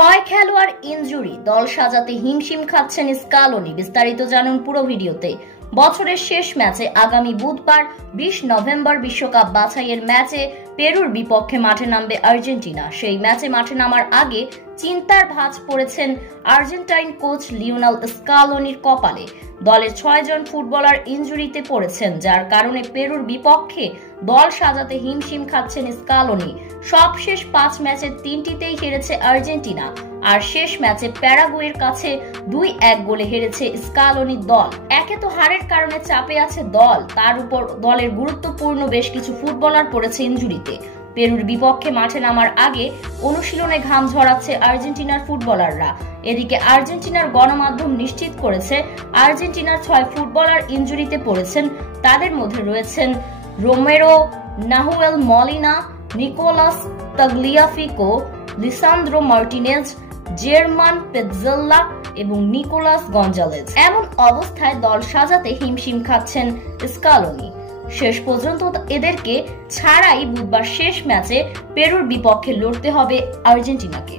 ছয় খেলোয়াড় ইনজুরি, দল সাজাতে হিমশিম খাচ্ছেন স্কালোনি। বিস্তারিত জানুন পুরো ভিডিওতে। বছরের শেষ ম্যাচে আগামী বুধবার 20 নভেম্বর বিশ্বকাপ বাছাইয়ের ম্যাচে পেরুর বিপক্ষে মাঠে নামবে আর্জেন্টিনা। সেই ম্যাচে মাঠে নামার আগে চিন্তার ভাঁজ পড়েছেন আর্জেন্টাইন কোচ লিওনেল স্কালোনির কপালে। দলের 6 জন ফুটবলার ইনজুরিতে পড়েছেন, যার কারণে পেরুর বিপক্ষে দল সাজাতে হিমশিম খাচ্ছেন স্কালোনি। সবশেষ 5 ম্যাচের 3টিতেই হেরেছে আর্জেন্টিনা, আর শেষ ম্যাচে প্যারাগুয়ের কাছে 2-1 গোলে হেরেছে স্কালোনির দল। একে তো হারের কারণে চাপে আছে দল, তার উপর দলের গুরুত্বপূর্ণ বেশ কিছু ফুটবলার পড়েছে ইনজুরিতে। পেরুর বিপক্ষে মাঠে নামার আগে অনুশীলনে ঘাম ঝরাচ্ছে আর্জেন্টিনার ফুটবলাররা। এদিকে আর্জেন্টিনার গণমাধ্যম নিশ্চিত করেছে আর্জেন্টিনার 6 ফুটবলার ইনজুরিতে পড়েছেন। তাদের মধ্যে রয়েছেন Romero, Nahuel Molina, Nicolas Tagliafico, Lisandro Martinez, German Pezzella এবং নিকোলাস গঞ্জালেজ। এমন অবস্থায় দল সাজাতে হিমশিম খাচ্ছেন স্কালোনি। শেষ পর্যন্ত এদেরকে ছাড়াই বুধবার শেষ ম্যাচে পেরুর বিপক্ষে লড়তে হবে আর্জেন্টিনাকে।